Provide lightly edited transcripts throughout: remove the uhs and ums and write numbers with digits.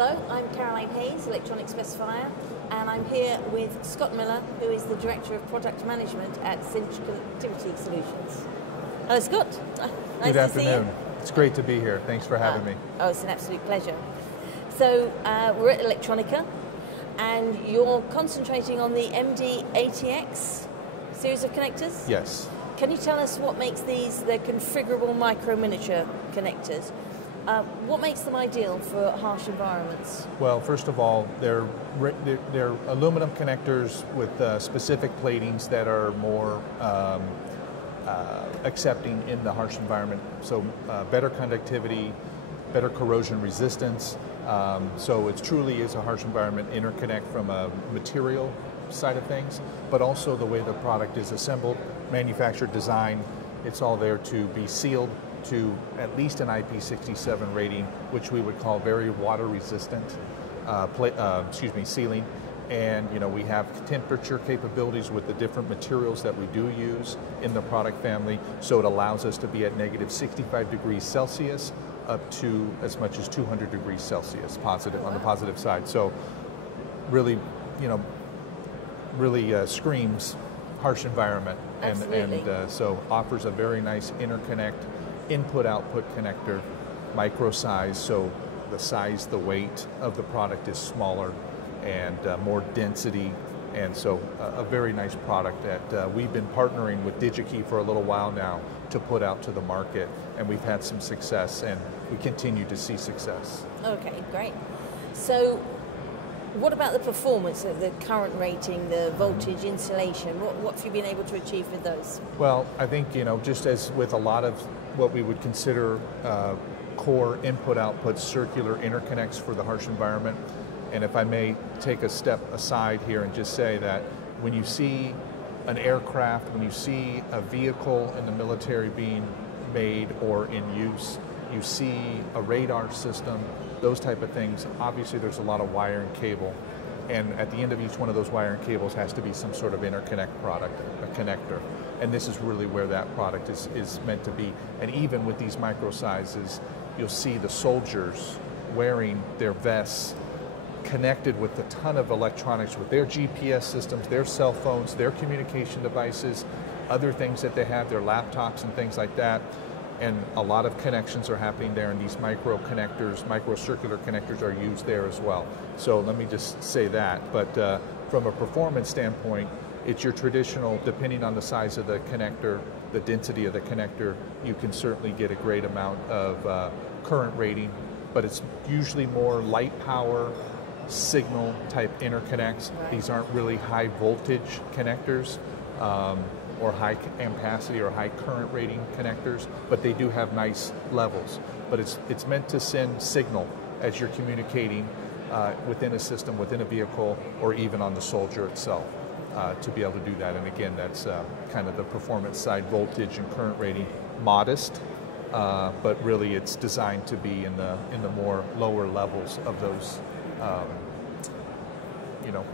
Hello, I'm Caroline Hayes, Electronic Specifier, and I'm here with Scott Miller, who is the Director of Product Management at Cinch Connectivity Solutions. Hello, Scott. Nice Good to see afternoon. you. It's great to be here. Thanks for having me. Oh, it's an absolute pleasure. So, we're at Electronica, and you're concentrating on the MD801 series of connectors? Yes. Can you tell us what makes these the configurable micro-miniature connectors? What makes them ideal for harsh environments? Well, first of all, they're aluminum connectors with specific platings that are more accepting in the harsh environment. So better conductivity, better corrosion resistance. So it truly is a harsh environment interconnect from a material side of things, but also the way the product is assembled, manufactured, designed. It's all there to be sealed to at least an IP67 rating, which we would call very water resistant sealing. And we have temperature capabilities with the different materials that we do use in the product family, so it allows us to be at negative 65 degrees Celsius up to as much as 200 degrees Celsius positive on the positive side. So really, screams harsh environment, and so offers a very nice interconnect, input-output connector, micro size, so the weight of the product is smaller and more density, and so a very nice product that we've been partnering with Digi-Key for a little while now to put out to the market, and we've had some success, and we continue to see success. Okay, great. So what about the performance of the current rating, the voltage, insulation? What have you been able to achieve with those? Well, I think, just as with a lot of what we would consider core input-output circular interconnects for the harsh environment, and if I may take a step aside here and just say that when you see an aircraft, when you see a vehicle in the military being made or in use, you see a radar system, those type of things, obviously there's a lot of wire and cable, and at the end of each one of those wire and cables has to be some sort of interconnect product, a connector, and this is really where that product is meant to be. And even with these micro sizes, you'll see the soldiers wearing their vests connected with a ton of electronics, with their GPS systems, their cell phones, their communication devices, other things that they have, their laptops and things like that. And a lot of connections are happening there, and these micro connectors, micro circular connectors are used there as well. So let me just say that. But from a performance standpoint, it's your traditional, depending on the size of the connector, the density of the connector, you can certainly get a great amount of current rating, but it's usually more light power, signal type interconnects. Right. These aren't really high voltage connectors. Or high ampacity or high current rating connectors, but they do have nice levels. But it's meant to send signal as you're communicating within a system, within a vehicle, or even on the soldier itself to be able to do that. And again, that's kind of the performance side, voltage and current rating, modest, but really it's designed to be in the more lower levels of those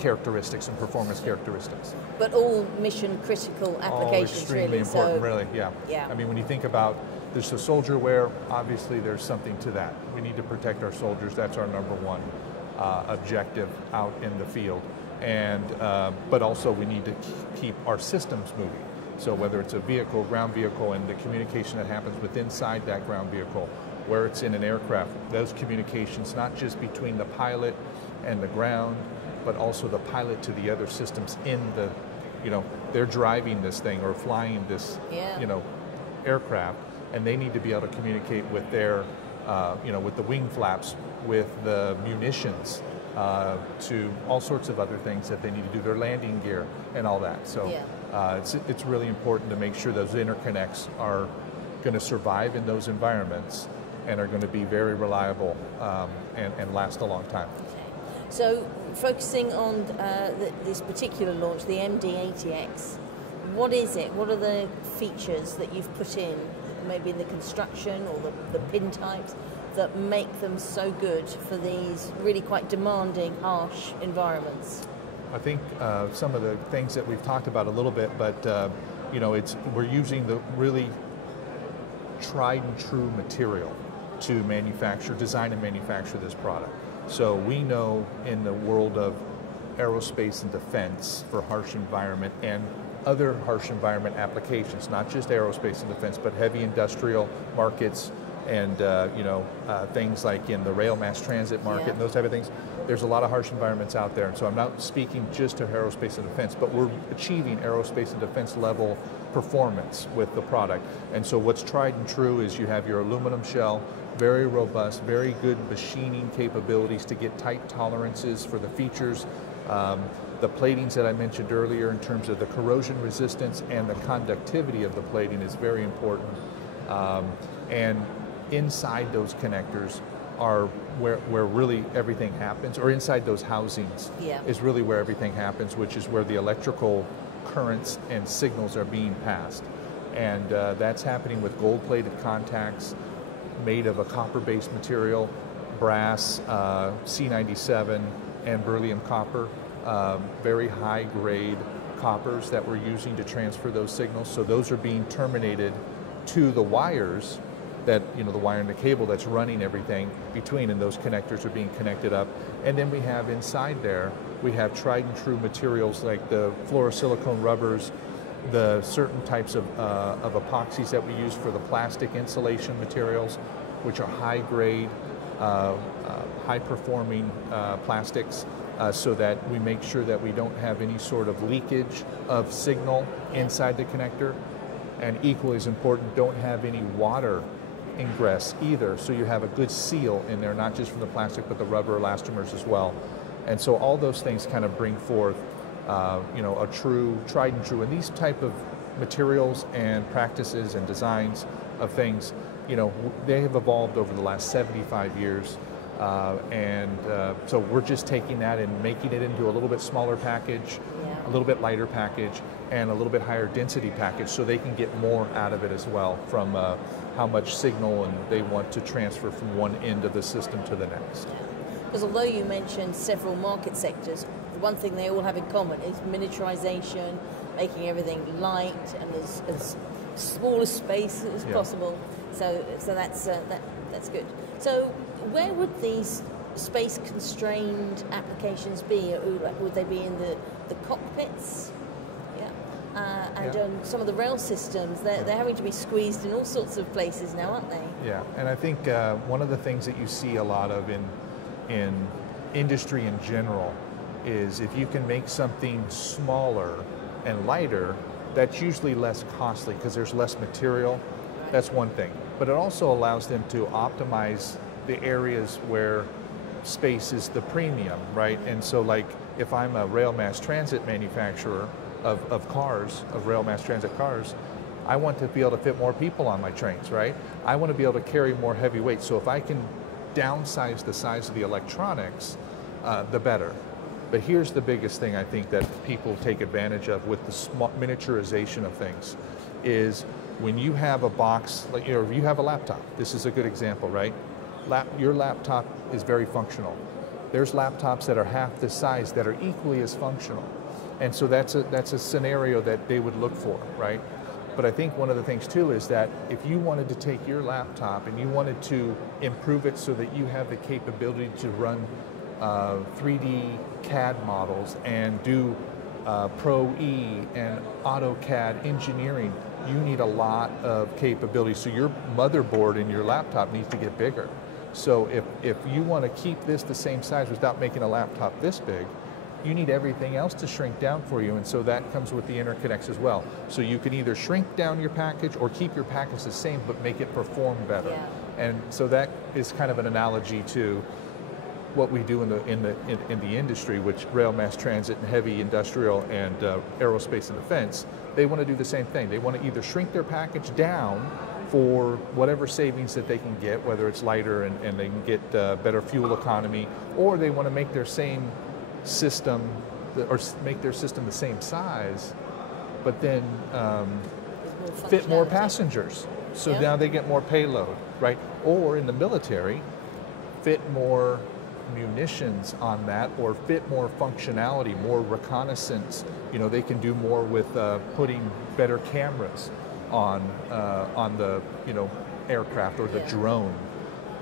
characteristics and performance characteristics. But all mission critical applications, extremely really. Important, really, yeah. I mean, when you think about there's the soldier wear, obviously there's something to that. We need to protect our soldiers. That's our number one objective out in the field. And but also we need to keep our systems moving. So whether it's a vehicle, ground vehicle, and the communication that happens with inside that ground vehicle, where it's in an aircraft, those communications, not just between the pilot and the ground, but also the pilot to the other systems in the, they're driving this thing or flying this, aircraft, and they need to be able to communicate with their, with the wing flaps, with the munitions, to all sorts of other things that they need to do, their landing gear and all that. So it's really important to make sure those interconnects are going to survive in those environments and are going to be very reliable and last a long time. So, focusing on this particular launch, the MD801, what is it? What are the features that you've put in, maybe in the construction or the pin types, that make them so good for these really quite demanding, harsh environments? I think some of the things that we've talked about a little bit, but we're using the really tried and true material to design and manufacture this product. So we know in the world of aerospace and defense for harsh environment and other harsh environment applications, not just aerospace and defense, but heavy industrial markets and things like in the rail mass transit market and those type of things. There's a lot of harsh environments out there, and so I'm not speaking just to aerospace and defense, but we're achieving aerospace and defense level performance with the product. And so what's tried and true is you have your aluminum shell, very robust, very good machining capabilities to get tight tolerances for the features. The platings that I mentioned earlier in terms of the corrosion resistance and the conductivity of the plating is very important. And inside those connectors are where really everything happens, or inside those housings is really where everything happens, which is where the electrical currents and signals are being passed. And that's happening with gold-plated contacts made of a copper-based material, brass, C97, and beryllium copper, very high-grade coppers that we're using to transfer those signals. So those are being terminated to the wires that, the wire and the cable that's running everything between, and those connectors are being connected up. And then we have inside there, we have tried and true materials like the fluorosilicone rubbers, the certain types of epoxies that we use for the plastic insulation materials, which are high-grade, high-performing plastics, so that we make sure that we don't have any sort of leakage of signal inside the connector. And equally as important, don't have any water ingress either, so you have a good seal in there, not just from the plastic, but the rubber elastomers as well. And so all those things kind of bring forth a true, tried and true. And these type of materials and practices and designs of things, they have evolved over the last 75 years. So we're just taking that and making it into a little bit smaller package, a little bit lighter package, and a little bit higher density package, so they can get more out of it as well from how much signal and they want to transfer from one end of the system to the next. Because although you mentioned several market sectors, the one thing they all have in common is miniaturization, making everything light and as small a space as possible. So that's good. So where would these space-constrained applications be? Would they be in the cockpits? And some of the rail systems, they're having to be squeezed in all sorts of places now, aren't they? Yeah, and I think one of the things that you see a lot of in industry in general is if you can make something smaller and lighter, that's usually less costly because there's less material. That's one thing. But it also allows them to optimize the areas where space is the premium, right? And so like if I'm a rail mass transit manufacturer of cars, of rail mass transit cars, I want to be able to fit more people on my trains, right? I want to be able to carry more heavy weight. So if I can downsize the size of the electronics, the better. But here's the biggest thing I think that people take advantage of with the miniaturization of things is when you have a box, like if you have a laptop, this is a good example, right? Your laptop is very functional. There's laptops that are half the size that are equally as functional. And so that's a scenario that they would look for, right? But I think one of the things too is that if you wanted to take your laptop and you wanted to improve it so that you have the capability to run 3D CAD models and do Pro E and AutoCAD engineering, you need a lot of capability. So your motherboard in your laptop needs to get bigger. So if you want to keep this the same size without making a laptop this big, you need everything else to shrink down for you, and so that comes with the interconnects as well. So you can either shrink down your package or keep your package the same but make it perform better. Yeah. And so that is kind of an analogy to what we do in the industry, which rail mass transit and heavy industrial and aerospace and defense, they want to do the same thing. They want to either shrink their package down for whatever savings that they can get, whether it's lighter and they can get better fuel economy, or they want to make their same system, or make their system the same size, but then fit more passengers. So now they get more payload, right? Or in the military, fit more munitions on that, or fit more functionality, more reconnaissance. They can do more with putting better cameras on the aircraft or the drone,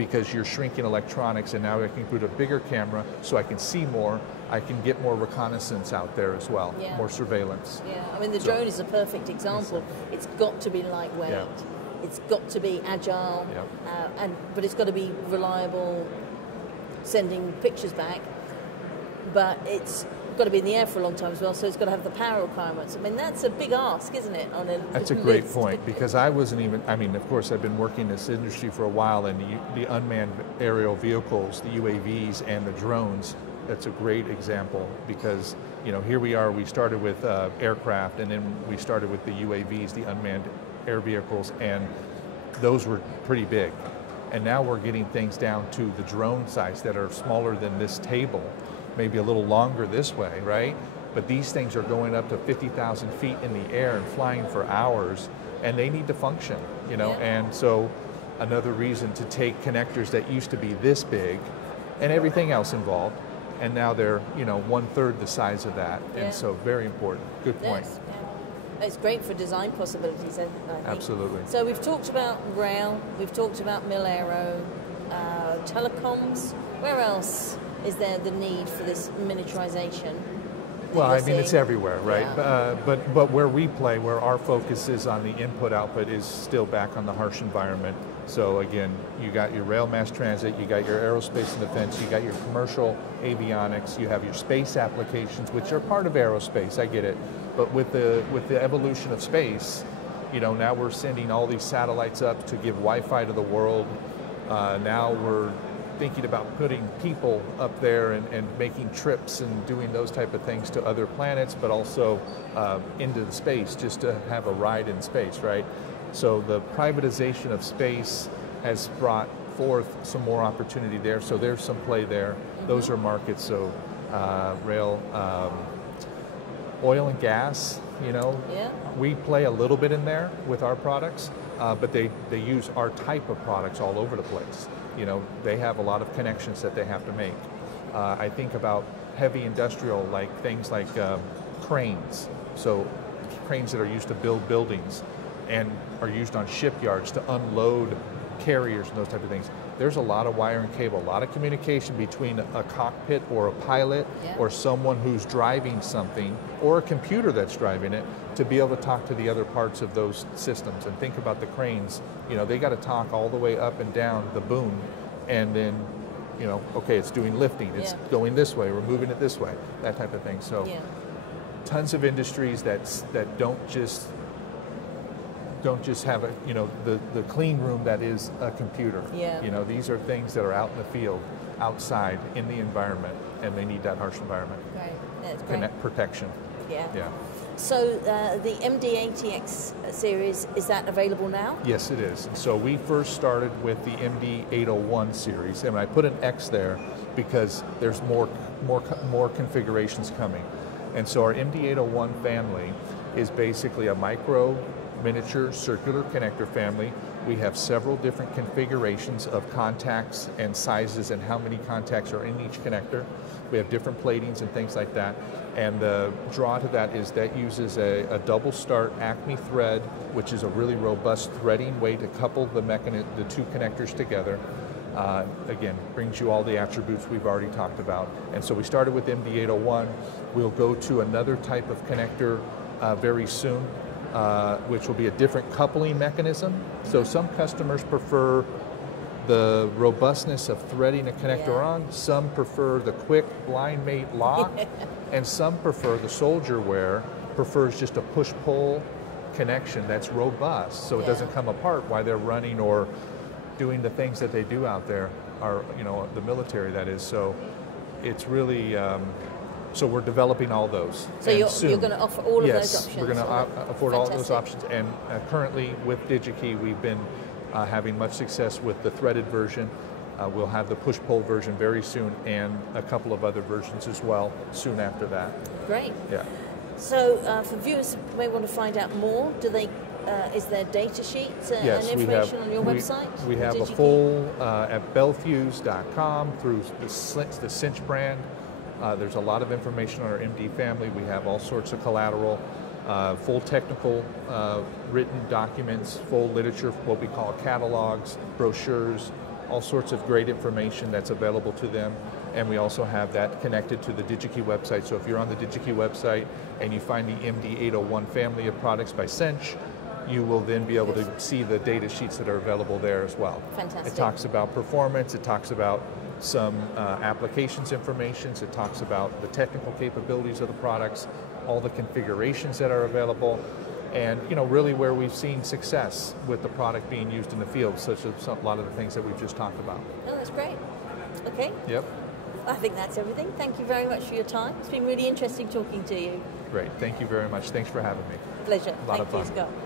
because you're shrinking electronics, and now I can put a bigger camera so I can see more. I can get more reconnaissance out there as well, more surveillance. Yeah, I mean the drone is a perfect example. It's got to be lightweight. Yeah. It's got to be agile, but it's got to be reliable, sending pictures back. But it's got to be in the air for a long time as well, so it's got to have the power requirements. I mean, that's a big ask, isn't it? That's a great point, because I wasn't even, I mean, of course, I've been working in this industry for a while, and the unmanned aerial vehicles, the UAVs and the drones, that's a great example, because, you know, here we are, we started with aircraft, and then we started with the UAVs, the unmanned air vehicles, and those were pretty big. And now we're getting things down to the drone size that are smaller than this table, maybe a little longer this way, right? But these things are going up to 50,000 feet in the air and flying for hours, and they need to function, you know? And so another reason to take connectors that used to be this big and everything else involved, and now they're, you know, 1/3 the size of that. And so very important. Good point. Yes. It's great for design possibilities, I think. Absolutely. So we've talked about rail, we've talked about mil-aero, telecoms. Where else is there the need for this miniaturization? Well, I mean, it's everywhere, right? Yeah. But where we play, where our focus is on the input-output, is still back on the harsh environment. So again, you got your rail mass transit, you got your aerospace and defense, you got your commercial avionics, you have your space applications, which are part of aerospace, I get it. But with the evolution of space, you know, now we're sending all these satellites up to give Wi-Fi to the world. Now we're thinking about putting people up there and making trips and doing those type of things to other planets, but also into the space, just to have a ride in space, right? So the privatization of space has brought forth some more opportunity there. So there's some play there. Those are markets. So rail, oil and gas, you know, we play a little bit in there with our products, but they use our type of products all over the place. You know, they have a lot of connections that they have to make. I think about heavy industrial, like things like cranes. So cranes that are used to build buildings and are used on shipyards to unload carriers and those type of things. There's a lot of wire and cable, a lot of communication between a cockpit or a pilot or someone who's driving something, or a computer that's driving it, to be able to talk to the other parts of those systems. And think about the cranes, you know, they got to talk all the way up and down the boom, and then, you know, okay, it's doing lifting, it's going this way, we're moving it this way, that type of thing. So tons of industries that don't just have a, you know, the clean room that is a computer. You know, these are things that are out in the field, outside, in the environment, and they need that harsh environment. Right, that's great. Protection. So the MD801 series, is that available now? Yes, it is. So we first started with the MD801 series, and I put an X there because there's more configurations coming. And so our MD801 family is basically a miniature circular connector family. We have several different configurations of contacts and sizes and how many contacts are in each connector. We have different platings and things like that. And the draw to that is that uses a double start Acme thread, which is a really robust threading way to couple the two connectors together. Again, brings you all the attributes we've already talked about. And so we started with MD801. We'll go to another type of connector very soon, which will be a different coupling mechanism. So some customers prefer the robustness of threading a connector on, some prefer the quick blind mate lock, and some prefer, the soldier wear prefers just a push-pull connection that's robust, so it doesn't come apart while they're running or doing the things that they do out there, are, you know, the military, that is. So it's really, so we're developing all those. So you're going to offer all of those options? Yes, we're going to afford all those options. And currently with Digi-Key, we've been having much success with the threaded version. We'll have the push-pull version very soon, and a couple of other versions as well soon after that. Great. Yeah. So for viewers who may want to find out more, is there data sheets and information on your website? We have a full at bellfuse.com through the Cinch brand. There's a lot of information on our MD family. We have all sorts of collateral, full technical written documents, full literature, what we call catalogs, brochures, all sorts of great information that's available to them. And we also have that connected to the Digi-Key website. So if you're on the Digi-Key website and you find the MD801 family of products by Cinch, you will then be able to see the data sheets that are available there as well. Fantastic. It talks about performance, it talks about some applications information, it talks about the technical capabilities of the products, all the configurations that are available, and really where we've seen success with the product being used in the field, such as a lot of the things that we've just talked about. Oh, that's great. Okay. Yep. I think that's everything. Thank you very much for your time. It's been really interesting talking to you. Great. Thank you very much. Thanks for having me. Pleasure. A lot of fun. Thank you, Scott.